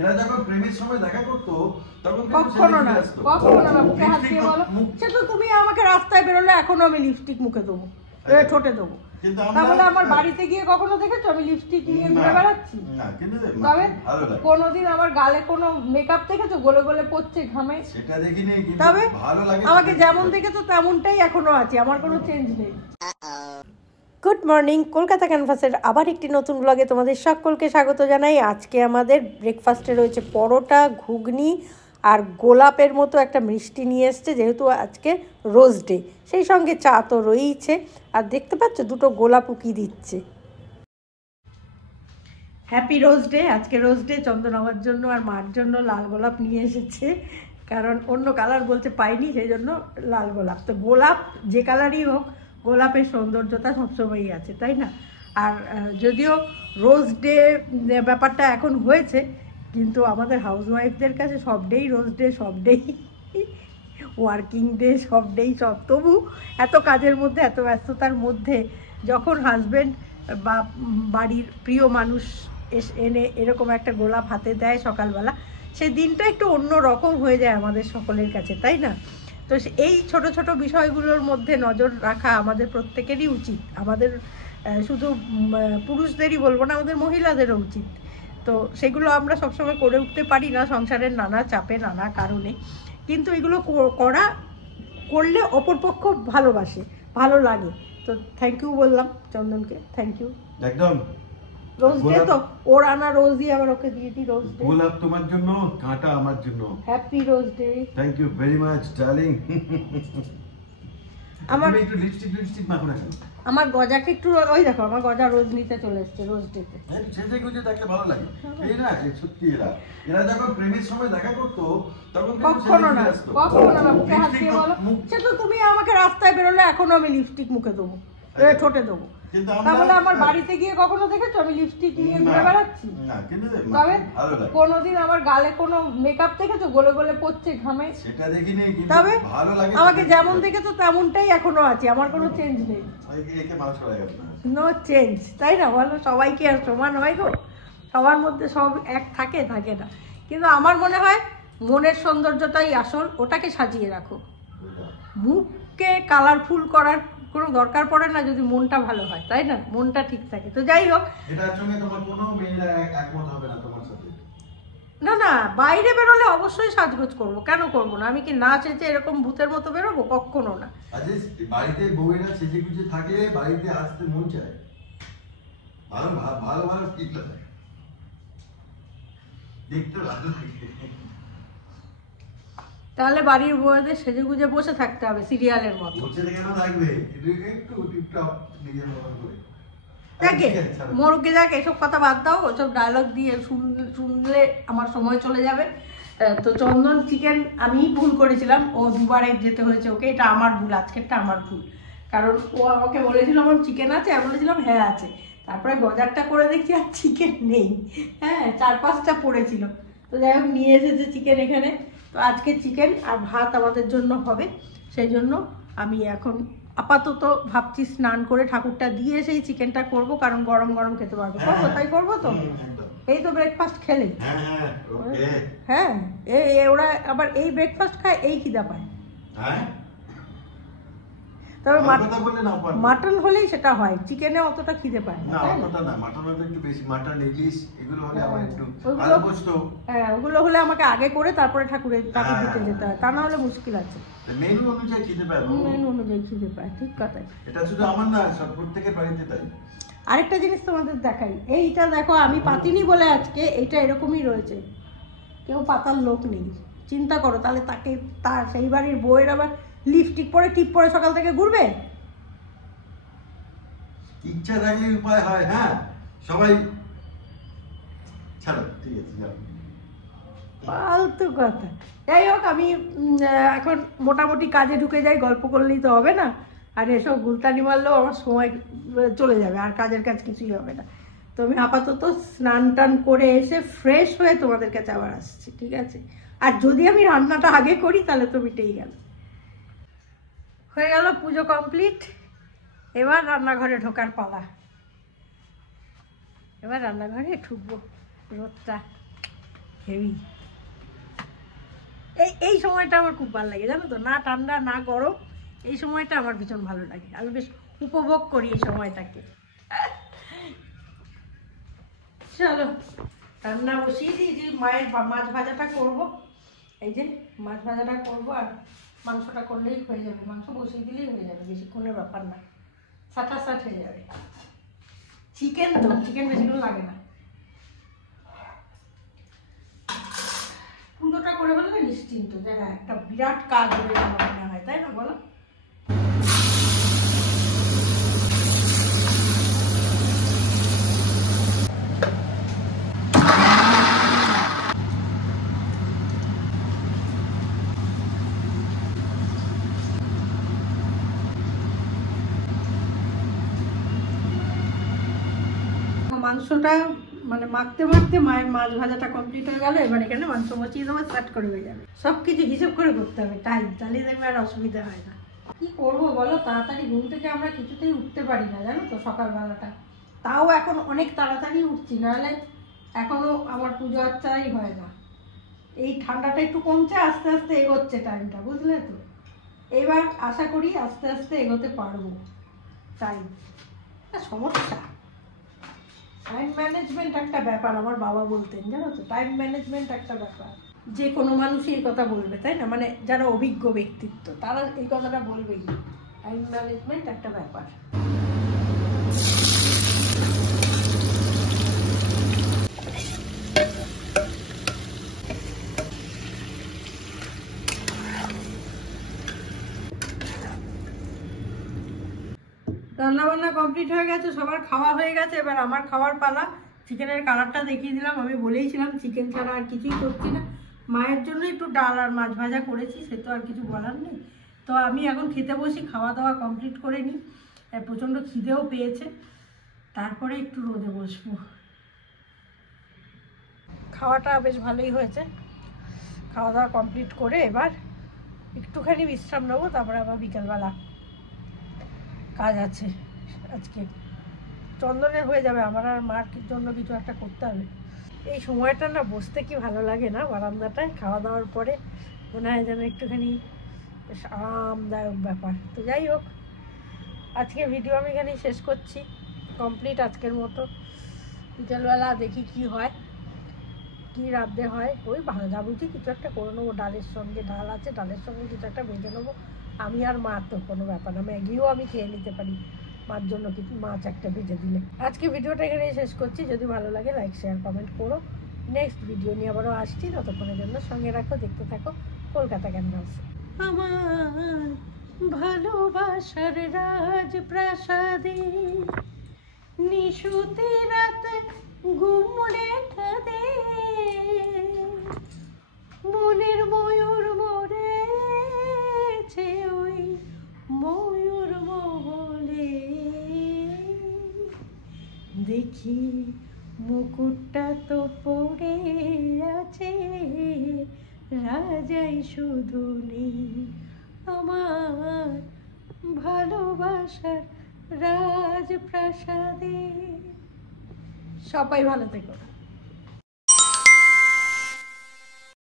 এরা যখন প্রেমের সময় দেখা করতো তখন কখনো না মুখে হাত দিয়ে বলো, সে তো তুমি আমাকে রাস্তায় বেরোলে এখনো আমি লিপস্টিক মুখে দেবো, ঠোঁটে দেবো, তাহলে আমার বাড়িতে গিয়ে কখনো দেখেছো আমি লিপস্টিক নিয়ে ঘুরে বেড়াচ্ছি? তবে কোনোদিন আমার গালে কোনো মেকআপ দেখেছো গোলে গোলে পড়ছে ঘামে? সেটা দেখিনি, তবে আমাকে যেমন দেখেছো তেমনটাই এখনো আছে, আমার কোনো চেঞ্জ নেই। গুড মর্নিং, কলকাতা ক্যানভাসের আবার একটি নতুন ব্লগে তোমাদের সকলকে স্বাগত জানাই। আজকে আমাদের ব্রেকফাস্টে রয়েছে পরোটা, ঘুগনি আর গোলাপের মতো একটা মিষ্টি নিয়ে এসছে, যেহেতু আজকে রোজ ডে, সেই সঙ্গে চা তো রয়েইছে। আর দেখতে পাচ্ছ দুটো গোলাপ উকি দিচ্ছে। Happy rose day. আজকে রোজ ডে, চন্দন আমার জন্য আর মার জন্য লাল গোলাপ নিয়ে এসেছে, কারণ অন্য কালার বলতে পাইনি, সেই জন্য লাল গোলাপ। তো গোলাপ যে কালারই হোক, গোলাপের সৌন্দর্যতা সবসময়ই আছে, তাই না? আর যদিও রোজ ডে ব্যাপারটা এখন হয়েছে, কিন্তু আমাদের হাউসওয়াইফদের কাছে সব ডেই রোজ ডে, সব ডেই ওয়ার্কিং ডে, সব ডেই সব। তবু এত কাজের মধ্যে, এত ব্যস্ততার মধ্যে যখন হাজব্যান্ড বা বাড়ির প্রিয় মানুষ এনে এরকম একটা গোলাপ হাতে দেয় সকালবেলা, সেই দিনটা একটু অন্য রকম হয়ে যায় আমাদের সকলের কাছে, তাই না? তো এই ছোট ছোট বিষয়গুলোর মধ্যে নজর রাখা আমাদের প্রত্যেকেরই উচিত। আমাদের শুধু পুরুষদেরই বলবো না, আমাদের মহিলাদেরও উচিত। তো সেগুলো আমরা সবসময় করে উঠতে পারি না সংসারের নানা চাপে, নানা কারণে, কিন্তু এগুলো করলে অপরপক্ষ ভালোবাসে, ভালো লাগে। তো থ্যাংক ইউ বললাম চন্দনকে, থ্যাংক ইউ। একদম রোজ ডে তো ওর আনা রোজই আবার ওকে দিয়ে দিই। রোজ ডে, গোলাপ তোমার জন্য, কাঁটা আমার জন্য। Happy rose day. Thank you very much darling. আমার একটু লিপস্টিক মাখো না কেন? আমার গজাকে একটু, ওই দেখো আমার গজা রোজ নিতে চলে এসেছে, রোজ ডেতে। সেজে গুজে দেখলে ভালো লাগে। এই না সত্যি এরা যখন প্রেমের সময় দেখা করতো তখন কখনো না মুখে হাত দিয়ে বলো, সে তো তুমি আমাকে রাস্তায় বেরোলে এখনো আমি লিপস্টিক মুখে দেবো, ঠোঁটে দেবো, তাহলে আমার বাড়িতে গিয়ে কখনো দেখেছো আমি লিপস্টিক নিয়ে ঘুরে বেড়াচ্ছি? তবে কোনোদিন আমার গালে কোনো মেকআপ দেখেছো গোলে গোলে পড়ছে ঘামে? সেটা দেখিনি, তবে আমাকে যেমন দেখেছো তেমনটাই এখনো আছে, আমার কোনো চেঞ্জ নেই। নো চেঞ্জ, তাই না? বলো, সবাই কি আর সমান হয় গো? সবার মধ্যে সব এক থাকে না, কিন্তু আমার মনে হয় মনের সৌন্দর্যটাই আসল, ওটাকে সাজিয়ে রাখো। মুখকে কালারফুল করার কোনো দরকার পড়ে না যদি মনটা ভালো হয়, তাই না? মনটা ঠিক থাকে। তো যাই হোক, এটার সঙ্গে তোমার কোনো মেয়েরা একমত হবে না তোমার সাথে। না বাইরে বেরোলে অবশ্যই সাজগোজ করবো, কেন করবো না? আমি কি না চেঁচে এরকম ভূতের মতো বেরোবো? কখনো না। আজকে বাড়িতে বউয়েরা সেজে গুজে থাকে, বাড়িতে আসতে মন চায়, ভালো ভালো ভালো টিপ লাগে, দেখতে ভালো লাগে। তাহলে বাড়ির বউদের সেজে গুজে বসে থাকতে হবে সিরিয়ালের মতো। বসে কেন থাকবে? একটু টিপটপ নিজের মতো করে দেখে মরুকে যাক, এসব কথা বাদ দাও, ওসব ডায়লগ দিয়ে শুনলে আমার সময় চলে যাবে। তো চন্দন চিকেন আমি ভুল করেছিলাম, ও দুবারে যেতে হয়েছে ওকে, এটা আমার ভুল, আজকেরটা আমার ভুল। কারণ ও আমাকে বলেছিল আমার চিকেন আছে, আমি বলেছিলাম হ্যাঁ আছে, তারপরে বাজারটা করে দেখছি আর চিকেন নেই। হ্যাঁ, 4-5টা পড়েছিল। তো যাই হোক, নিয়ে এসেছে চিকেন এখানে। তো আজকে চিকেন আর ভাত আমাদের জন্য হবে, সেই জন্য আমি এখন আপাতত ভাবছি স্নান করে ঠাকুরটা দিয়ে সেই চিকেনটা করব, কারণ গরম গরম খেতে পারবো। করবো, তাই করবো তো। এই তো ব্রেকফাস্ট খেলে, হ্যাঁ ওরা আবার এই ব্রেকফাস্ট খায়, এই খিদা পায়। তবে মাটন হলেই সেটা হয়, চিকেনে অতটা খিদে পায় না। ওগুলো হলে আমাকে আগে করে তারপরে ঠাকুর দিতে যেতে হয়, তা না হলে মুশকিল আছে। মেনু অনুযায়ী খিদে পায়, ঠিক কথাই। এটা শুধু আমার না, সব প্রত্যেকের বাড়িতে তাই। আরেকটা জিনিস তোমাদের দেখাই, এইটা দেখো, আমি পাতিনি বলে আজকে এটা এরকমই রয়েছে, কেউ পাতার লোক নেই। চিন্তা করো তাহলে, তার সেই বাড়ির বউয়ের আবার লিপস্টিক পরে টিপ পরে সকাল থেকে ঘুরবে? ইচ্ছা থাকলে উপায় হয়। হ্যাঁ, সবাই ছাড়ো, ঠিক আছে, যাও। ফালতু কথা। যাই হোক, আমি এখন মোটামুটি কাজে ঢুকে যাই, গল্প করলেই তো হবে না, আর এসব গুলতানি মারলেও আমার সময় চলে যাবে, আর কাজের কাজ কিছুই হবে না। তো আমি আপাতত স্নান টান করে এসে ফ্রেশ হয়ে তোমাদের কাছে আবার আসছি, ঠিক আছে? আর যদি আমি রান্নাটা আগে করি তাহলে তো মিটেই গেল। হয়ে গেল পুজো কমপ্লিট, এবার রান্নাঘরে ঢোকার পালা। এবার রান্নাঘরে ঢুকবো, রোদটা হেভি। এই সময়টা আমার খুব ভালো লাগে জানো তো, না ঠান্ডা না গরম, এই সময়টা আমার ভীষণ ভালো লাগে, আমি বেশ উপভোগ করি এই সময়টাকে। চলো রান্না বসিয়ে দিই, যে মায়ের মাছ ভাজাটা করব, এই যে মাছ ভাজাটা করব আর মাংসটা করলেই হয়ে যাবে, মাংস বসিয়ে দিলেই হয়ে যাবে, বেশিক্ষণের ব্যাপার না, সাটাসাট হয়ে যাবে। চিকেন তো, চিকেন বেশিক্ষণ লাগে না। পুজোটা করে ফেললে নিশ্চিন্ত, যে হ্যাঁ একটা বিরাট কাজ হয়ে গেল মনে হয়, তাই না বলো? মাংসটা মানে মাখতে মাখতে মায়ের মাছ ভাজাটা কমপ্লিট হয়ে গেল, এবার এখানে মাংস বসিয়ে দেবো, স্টার্ট করে হয়ে যাবে। সব কিছু হিসেব করে করতে হবে, টাইম, তাহলে দেখবে আর অসুবিধা হয় না। কি করবো বলো, তাড়াতাড়ি ঘুম থেকে আমরা কিছুতেই উঠতে পারি না জানো তো সকালবেলাটা, তাও এখন অনেক তাড়াতাড়ি উঠছি, নাহলে এখনো আমার পুজো আচ্চাই হয় না। এই ঠান্ডাটা একটু কমছে, আস্তে আস্তে এগোচ্ছে টাইমটা, বুঝলে তো? এবার আশা করি আস্তে আস্তে এগোতে পারবো। টাইম সমস্যা, টাইম ম্যানেজমেন্ট একটা ব্যাপার, আমার বাবা বলতেন জানো তো, টাইম ম্যানেজমেন্ট একটা ব্যাপার। যে কোনো মানুষই এই কথা বলবে, তাই না? মানে যারা অভিজ্ঞ ব্যক্তিত্ব তারা এই কথাটা বলবেই, টাইম ম্যানেজমেন্ট একটা ব্যাপার। রান্নাবান্না কমপ্লিট হয়ে গেছে, সবার খাওয়া হয়ে গেছে, এবার আমার খাওয়ার পালা। চিকেনের কালারটা দেখিয়ে দিলাম, আমি বলেইছিলাম চিকেন ছাড়া আর কিছুই করছি না। মায়ের জন্য একটু ডাল আর মাছ ভাজা করেছি, সে তো আর কিছু বলার নেই। তো আমি এখন খেতে বসি, খাওয়া দাওয়া কমপ্লিট করে নিই, প্রচণ্ড খিদেও পেয়েছে, তারপরে একটু রোদে বসবো। খাওয়াটা বেশ ভালোই হয়েছে, খাওয়া দাওয়া কমপ্লিট করে এবার একটুখানি বিশ্রাম নেবো, তারপরে আবার বিকেলবেলা কাজ আছে। আজকে চন্দনের হয়ে যাবে, আমার আর মার জন্য কিছু একটা করতে হবে। এই সময়টা না বসতে কি ভালো লাগে না বারান্দাটায়, খাওয়া দাওয়ার পরে মনে হয় যেন একটুখানি বেশ আরামদায়ক ব্যাপার। তো যাই হোক, আজকে ভিডিও আমি এখানেই শেষ করছি, কমপ্লিট আজকের মতো। বিকেলবেলা দেখি কি হয়, কি রাঁধতে হয়, ওই ভাজাভুজি কিছু একটা করে নেবো, ডালের সঙ্গে, ডাল আছে ডালের সঙ্গে কিছু একটা ভেজে নেবো। আমি আর মা তো কোনো ব্যাপার না, ম্যাগিও আমি খেয়ে নিতে পারি, মার জন্য কিছু মাছ একটা ভেজে দিলে। আজকে ভিডিওটা এখানেই শেষ করছি, যদি ভালো লাগে লাইক শেয়ার কমেন্ট করো। নেক্সট ভিডিও নিয়ে আবারও আসছি, ততক্ষণের জন্য সঙ্গে রাখো, দেখতে থাকো কলকাতা ক্যানভাস। আমার ভালোবাসার রাজপ্রাসাদে নিশুতি রাতে ঘুমড়ে ঠাদে, মনের ময়ূর মরেছে ওই ময়ূর মহলে, দেখি মুকুটটা তো পড়ে আছে, রাজাই শুধু নেই আমার ভালোবাসার রাজপ্রাসাদে। সবাই ভালো থেকো।